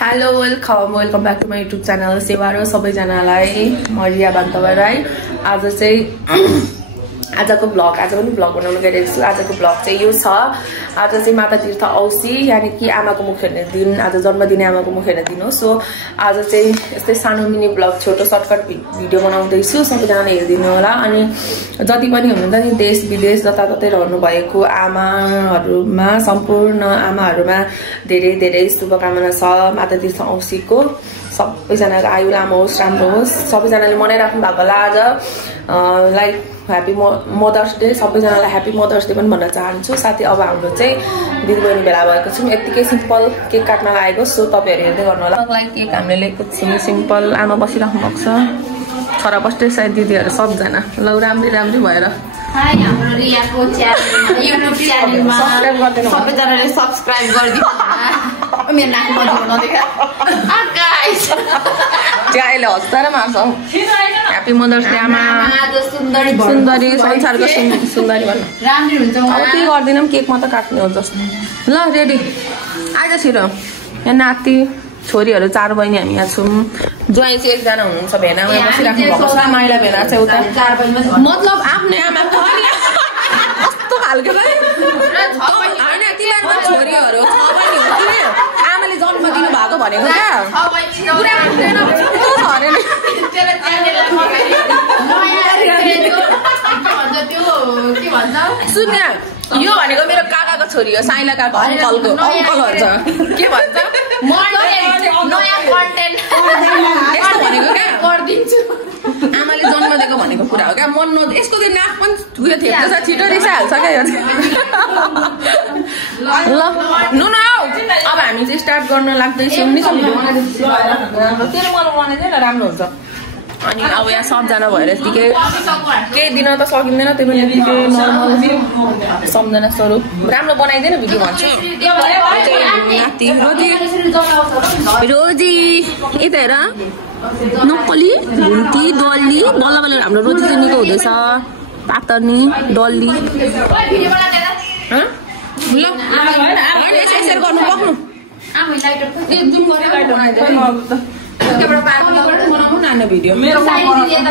Hello, welcome back to my YouTube channel. सेवारो सबैजनालाई मरिया बान्तवा राई। आजको blog blog बनाउन गइरहेको छु। आजको ब्लग चाहिँ यो छ। आज चाहिँ माता तीर्थ औसी यानी कि आमाको मुख हेर्ने दिन, आज जन्मदिन आमाको मुख हेर्ने दिन हो। सो आज चाहिँ यस्तै सानो मिनी ब्लग छोटो सर्टकट भिडियो बनाउँदै छु। सबैजनाले हेरिदिनु होला। अनि जति पनि हुनुहुन्छ नि देश विदेश जताततै रहनु भएको आमाहरुमा सम्पूर्ण आमाहरुमा धेरै धेरै शुभकामना छ। माता तीर्थ औसीको सबैजनाको आयु लामो होस्, राम्रो होस्। सबैजनाले मनाइराख्नु भएको होला आज लाइक ह्यापी मदर्स डे। सबैजनालाई ह्यापी मदर्स डे पनि भन्न चाहन्छु। साथै अब हाम्रो चाहिँ दिदीबहिनी भेला भएको छौँ। यतिकै सिम्पल केक काट्न लागेको। सो तपाईहरु हेर्दै गर्नु होला। लाइक केक हामीले लिएको छौँ सिम्पल। आमा बसिराख्नु भएको छ, छोरा बस्दै सायद दिदीहरु सबजना। ल राम्री भएर हाय हाम्रो रियाको च्यानल युट्युब च्यानलमा सब्स्क्राइब गर्दिनु सबैजनाले सब्स्क्राइब गरिदिनु होला। मेरो नाक बन्द नदेखा गाइस चाहिँ हस्तार मार्छ। ह्यापी मदर्स डे आमा। सुन्दरी संसारको सुन्दरी भन्नु राम्री हुन्छ। अब के गर्दिनम केक मात्र काट्ने हो जस्तो। ल रेडी आइज छिटो। यहाँ नाति छोरीहरु 4 बहिनी हामी यहाँ छौँ। ज्वाइँ चाहिँ एकजना हुनुहुन्छ भेनामा बसिराख्नु भएको छ। माइला भेना चाहिँ उता 4 बहिनी मतलब आफ्नै आमा कस्तो खालको हैन तिनीहरुको छोरीहरु 6 बहिनी हो कि आमाले जन्म दिनु भएको भनेको क्या पुरा पुग्दैन कस्तो छ अरे नि सुन यो भनेको मेरो काकाको छोरी हो। साइला काका अङ्कलको अङ्कलहरु छ के भन्छ नयाँ कन्टेन्ट यस्तो भनेको क्या गर्दिन्छु। आमाले जन्म दिएको भनेको कुरा हो क्या। मन यसको दिन नाक पनि उयो थेप्छ छ छिटो रिसाइहाल्छ क्या यो ल नुन आऊ। अब हामी चाहिँ स्टार्ट गर्न लाग्दैछौँ नि। भिडियो बनाइदिन्छु तेरो मलाई बनाइदिएन राम्रो हुन्छ। अनि अब यहाँ सबजना भएर यतिकै केही दिन त सकिँदैन। त्यो पनि यतिकै नर्मल सम्झना स्वरूप राम्रो बनाइदिएन भिडियो भन्छु। रोजी यता हेर नक्कली भुन्टी डल्ली बल्ल बल्ल हाम्रो रोजी चाहिँ निको हुँदैछ। पातर्नी डल्ली ल यसरी गर्नु पक्नु भिडियो मेरो बनाइदिएन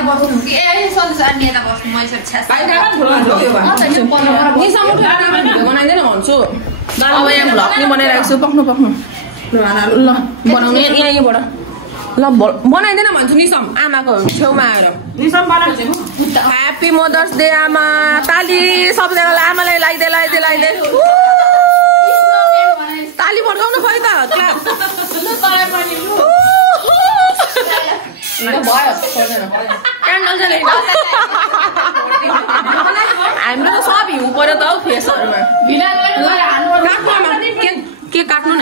भन्छु। अब यहाँ भ्लग नि बनाइरहेको छु। पक्नु ल बनाउने यहीँबाट ल बनाइदिएन भन्छु। निसम आमाको छेउमा आएर ह्याप्पी मदर्स डे आमा। ताली सबैजनालाई आमालाई लगाइदे ताली पड्काउनु खोइ त हाम्रो त सब हिउँ पर्यो त हौ फेसहरूमा। के काट्नु न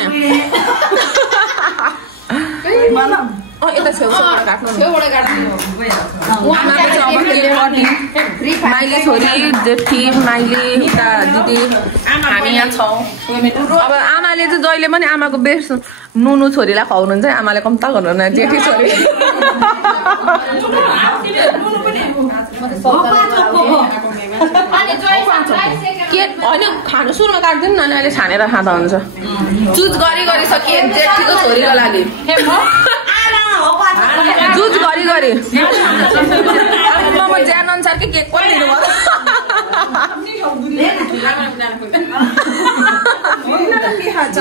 यता छेउबाट काट्नु। माइली छोरी जेठी माइली उता दिदी हामी यहाँ छौँ। अब आमाले चाहिँ जहिले पनि आमाको बेस्ट नुनु छोरीलाई खुवाउनुहुन्छ। आमाले कम्ता गर्नुहुन्न जेठी छोरी के होइन खानु सुरुमा काट्दैन न अहिले छानेर खाँदा हुन्छ। चुज गरी सकिए जेठीको छोरीको लागि जुज गरी म ज्यान अनुसारकै केक पनि दिनुभयो।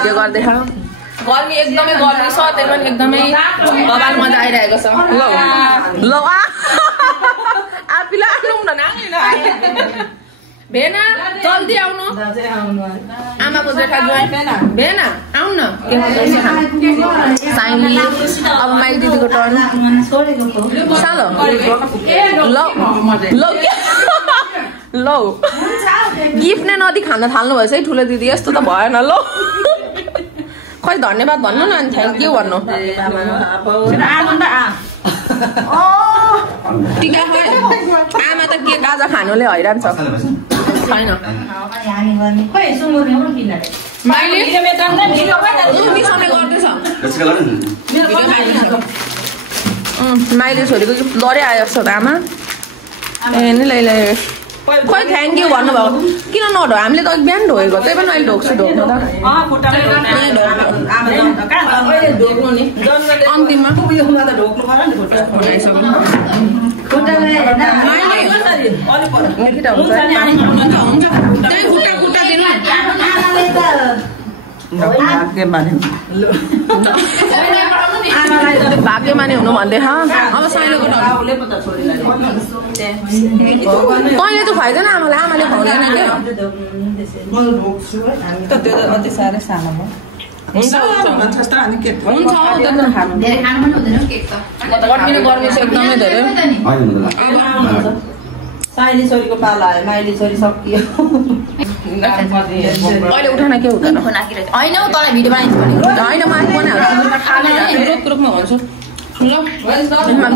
के गर्दैछ गर्मी एकदमै गर्मी छ। त्यही पनि एकदमै बबाल मजा आइरहेको छ। ल आपिला आउनु न भेना जल्दी आउनु। आमाको जेठा ज्वाइँ भेना आउनु न साइनी। अब माइली दिदीको टर्न सालो ल गिफ्ट नै नदी खान थाल्नु भएछ है ठुलो दिदी। यस्तो त भएन। ल खै धन्यवाद भन्नु न अनि थ्याङ्क यू भन्नु। टिका आमा त के गाजा खानुले हैरान छ छैन। माइली छोरीको डरै आयो जस्तो त आमा ए नि लै खोइ थ्याङ्क यू भन्नुभएको किन नढो हामीले त बिहान ढोएको त्यही पनि अहिले ढोक्छु ढोक्नु त अन्तिममा भाग्यमानी हुनु भन्दै अब साइलोको तैँले त खुवाइदैन आमाले आमाले खुवाउँदैन गर्मी छ एकदमै धेरै साइली छोरीको पाला आयो माइली छोरी सकियो अहिले उठाउन के हुँदैन होइन तँलाई भिडियो बनाइदिनु होइन माथि बनाइहाल्छु भन्छु ल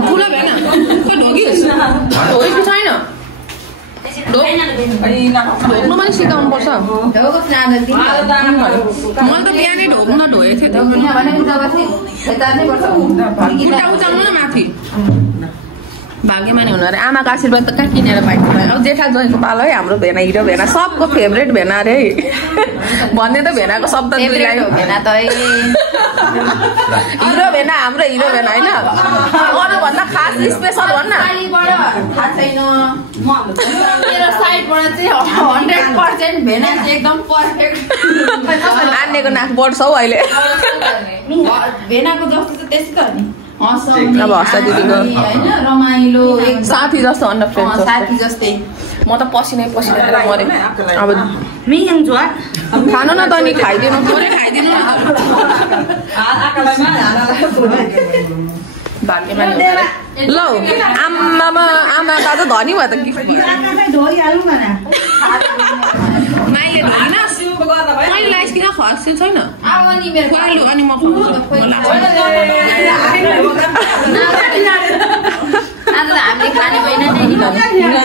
ठुलो भएन खोइ ढोगेको छैन ढोक्नु पनि सिकाउनु पर्छ मैले त बिहानै ढोक्नु त ढोगेको थिएँ उचाल्नु न माथि भाग्यमानी हुनु अरे आमाको आशीर्वाद त कहाँ किनेर पाइन्छ अब जेठा ज्वाइँको पालो है हाम्रो भेना हिरो भेना सबको फेभरेट भेना अरे है भन्ने त भेनाको शब्द मिलायो भेना त हिरो भेना हाम्रो हिरो भेना होइन अरूभन्दा खास स्पेसल भन्न मेरो साइडबाट चाहिँ 100% भेना चाहिँ एकदम पर्फेक्ट आन्नेको नाक बढ्छ हौ अहिले भेनाको जस्तो चाहिँ त्यस्तै त नि अब हर्ष दिदीको रमाइलो साथी जस्तो अन्डर फ्रेन्ड साथी जस्तै म त पसिनै मरे अब खानु न त नि खाइदिनु खाइदिनु भाग्यमानी ल आमामा आमा दाजु धनी भयो त माइले ढोगिन मैले लाइस किन खर्छु छैन अनि म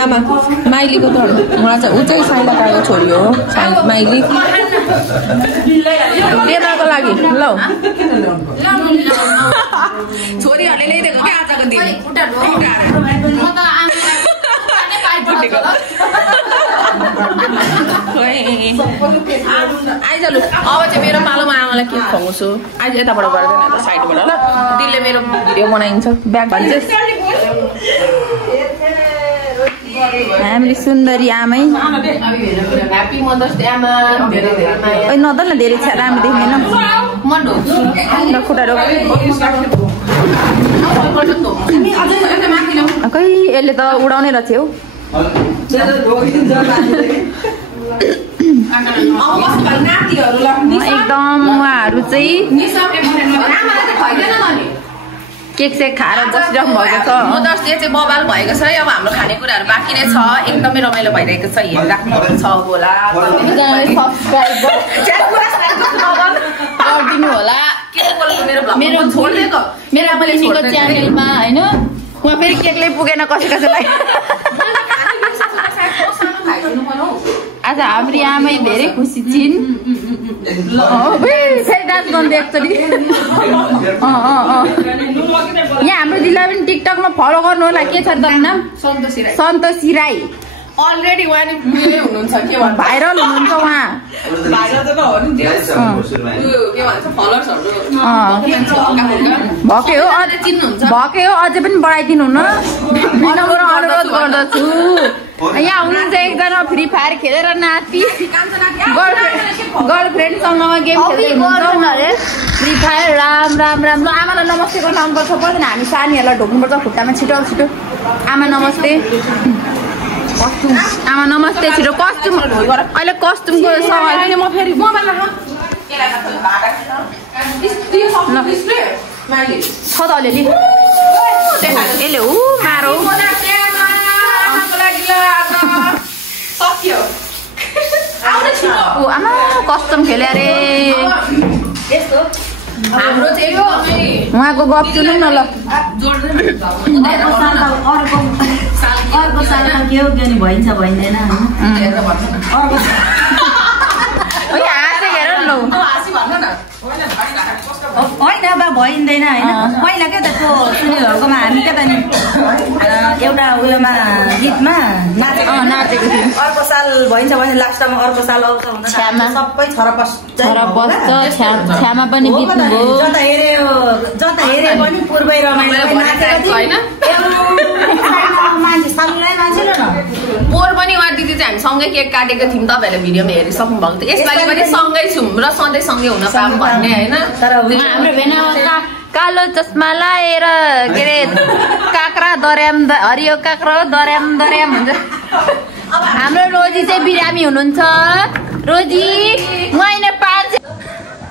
आमा माइलीको त मलाई चाहिँ ऊ चाहिँ साइलाको छोरी हो माइली बेनाको लागि ल छोरीहरूले ल्याइदिएको क्या आजको दिन आइज लु अब चाहिँ मेरो पालोमा आमालाई के खुवाउँछु आइज यताबाट गर्दैन त साइडबाट ल दिलले मेरो भिडियो बनाइन्छ ब्याग भन्छ हामीले सुन्दरी आमै ह्यापी मदर्स डे आमा नदल न धेरै छ राम्रो देख्दैन म ढोक्छु खुट्टा ढोक खै यसले त उडाउने रहेछ हौ एकदम उहाँहरू चाहिँ केक सेक खाएर बसिरहनु भएको छ मदर्स डे चाहिँ बबाल भएको छ है अब हाम्रो खानेकुराहरू बाँकी नै छ एकदमै रमाइलो भइरहेको छ हेरिराख्नु छ होला गरिदिनु होला मेरो छोडिदिएको मेरो बहिनीको च्यानलमा होइन उहाँ फेरि केकले पुगेन कसै कसैलाई आज हाम्रो आमै धेरै खुसी छिन् डान्स गर्नु एकचोटि यहाँ हाम्रो दिदीलाई पनि टिकटकमा फलो गर्नु होला के छ त नाम सन्तोषी राई अलरेडी उहाँ हुनुहुन्छ के भन्छ भाइरल हुनुहुन्छ उहाँ भकै हो अझै पनि बढाइदिनु हुन अनुरोध गर्दछु यहाँ हुनुहुन्छ एकजना फ्री फायर खेलेर नाति गर्लफ्रेन्डसँग गेम खेल्दै हुनुहुन्छ फ्री फायर राम राम राम ल आमालाई नमस्ते गर्न आउनुपर्छ पर्दैन हामी सानीहरूलाई ढोक्नुपर्छ खुट्टामा छिटो छिटो आमा नमस्ते आमा नमस्ते छिटो कस्ट्युम अहिले कस्ट्युमको सवाल म फेरि मोबाइलमा छ त अलिअलि यसले ऊ मारो आमा कस्टम खेले अरे उहाँको गफ सुनौ न ल अर्को सालमा के हो के भइन्छ भइँदैन हाँसे हेर न होइन बा भइँदैन होइन पहिला क्या त त्यो सुनिलहरूकोमा हामी क्या त नि एउटा उयोमा गीतमा नाचेको थियौँ अर्को साल भइन्छ भने लास्टमा अर्को साल आउँछ हुँदैन सबै छ्यामा पनि बित्नुभयो जता हेरे पनि पूर्वै रमाइलो मान्छे सबैलाई मान्छे न पोहोर पनि उहाँ दिदी चाहिँ हामी सँगै केक काटेको थियौँ तपाईँहरूले भिडियोमा हेरिसक्नु भएको थियो यसपालि पनि सँगै छौँ र सधैँ सँगै हुन पाऊँ भन्ने होइन हाम्रो भेना कालो चस्मा लाएर के अरे काँक्रा दर्याम हरियो काँक्रा दर्याम हुन्छ हाम्रो रोजी चाहिँ बिरामी हुनुहुन्छ रोजी महिना 5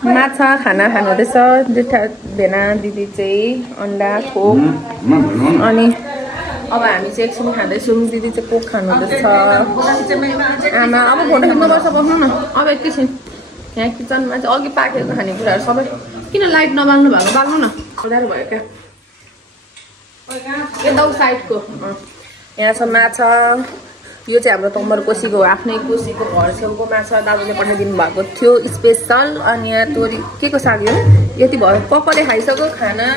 माछा खाना खानुहुँदैछ जेठा भेना दिदी चाहिँ अन्डा कोक अनि अब हामी चाहिँ एकछिन खाँदैछौँ दिदी चाहिँ कोक खानुहुँदैछ आमा अब फोटो खिच्नुपर्छ बस्नु न अब एकैछिन यहाँ किचनमा चाहिँ अघि पाकेको खानेकुराहरू सबै किन लाइट नबाल्नु भएको बाल्नु न उधारो भयो क्या यता साइडको यहाँ छ माछा यो चाहिँ हाम्रो तम्बर कोसीको आफ्नै कोसीको घर छेउको माछा दाजुले पठाइदिनु भएको थियो स्पेसल अनि यहाँ तोरी के को साग यो यति भयो पप्पाले खाइसक्यो खाना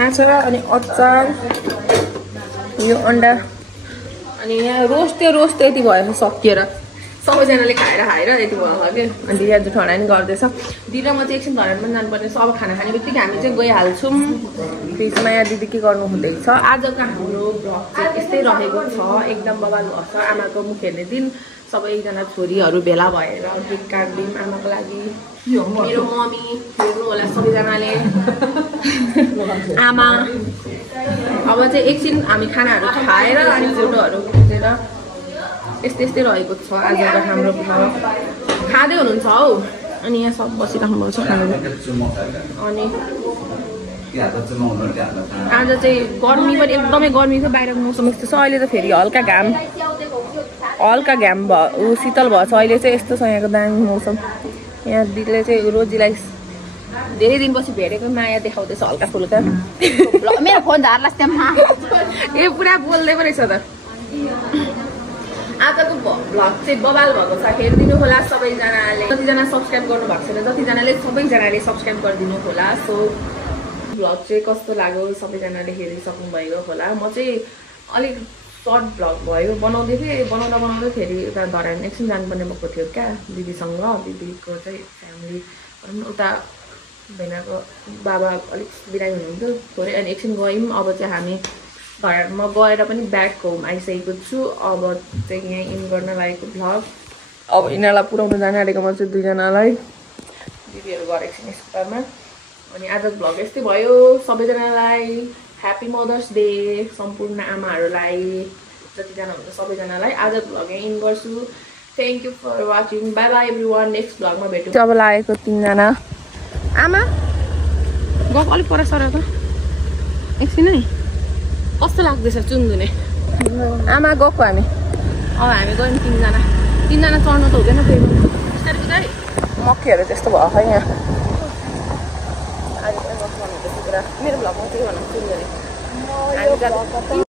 माछा अनि अचार यो अन्डा अनि यहाँ रोस्ट यति भयो सकिएर सबैजनाले खाएर यति भयो कि अनि दिदी आज ठहरा पनि गर्दैछ दिदी र म चाहिँ एकछिन धरान पनि जानुपर्ने छ अब खाना खाने बित्तिकै हामी चाहिँ गइहाल्छौँ फ्रिजमा यहाँ दिदी के गर्नु हुँदैछ आजको हाम्रो भ्लग चाहिँ यस्तै रहेको छ एकदम बवाल भएको छ आमाको मुख हेर्ने दिन सबैजना छोरीहरू भेला भएर केक काट्दिउँ आमाको लागि मेरो मम्मी हेर्नु होला सबैजनाले आमा अब चाहिँ एकछिन हामी खानाहरू खाएर अनि फोटोहरू खिचेर यस्तै रहेको छ आजको हाम्रो भ्लग खाँदै हुनुहुन्छ हौ अनि यहाँ सब बसिराख्नु भएको छ खानु अनि आज चाहिँ गर्मी पनि एकदमै गर्मी थियो बाहिरको मौसम यस्तो छ अहिले त फेरि हल्का घाम भयो शीतल भएको छ अहिले चाहिँ यस्तो छ यहाँको दामी मौसम यहाँ दिदीले चाहिँ रोजीलाई धेरै दिनपछि भेटेको माया देखाउँदैछ हल्का फुल्का मेरो फोन झार्ला ए पुरा बोल्दै पो रहेछ त आजको भ्लग चाहिँ बवाल भएको छ हेरिदिनु होला सबैजनाले जतिजना सब्सक्राइब गर्नु भएको छैन सबैजनाले सब्सक्राइब गरिदिनु होला सो भ्लग चाहिँ कस्तो लाग्यो सबैजनाले हेरिसक्नु भएको होला म चाहिँ अलिक सर्ट भ्लग भयो बनाउँदै थिएँ फेरि उता धरान एकछिन जानुपर्ने भएको थियो क्या दिदीसँग दिदीको चाहिँ फ्यामिली उता भेनाको बाबा अलिक बिरामी हुनुहुन्थ्यो थोरै अनि एकछिन गयौँ अब चाहिँ हामी घरमा गएर पनि ब्याक होम आइसकेको छु अब चाहिँ यहाँ इन गर्न लागेको भ्लग अब यिनीहरूलाई पुऱ्याउनु जान आँटेको म चाहिँ दुईजनालाई दिदीहरू गरेको छु यस्तोमा अनि आजको भ्लग यस्तै भयो सबैजनालाई ह्याप्पी मदर्स डे सम्पूर्ण आमाहरूलाई जतिजना हुन्छ सबैजनालाई आजको भ्लग यहाँ इन गर्छु thank you for watching bye bye everyone next भ्लगमा भेटौँ अब लागेको 3 जना आमा गएको अलिक पर सर त एकछिन है कस्तो लाग्दैछ चुन्दुने आमा गएको हामी अब हामी गयौँ 3 जना चढ्नु त हुँदैन फेरि मक्कीहरू त्यस्तो भयो खै यहाँ आज मेरो भ्लगमा के भनौँ चुन्दुने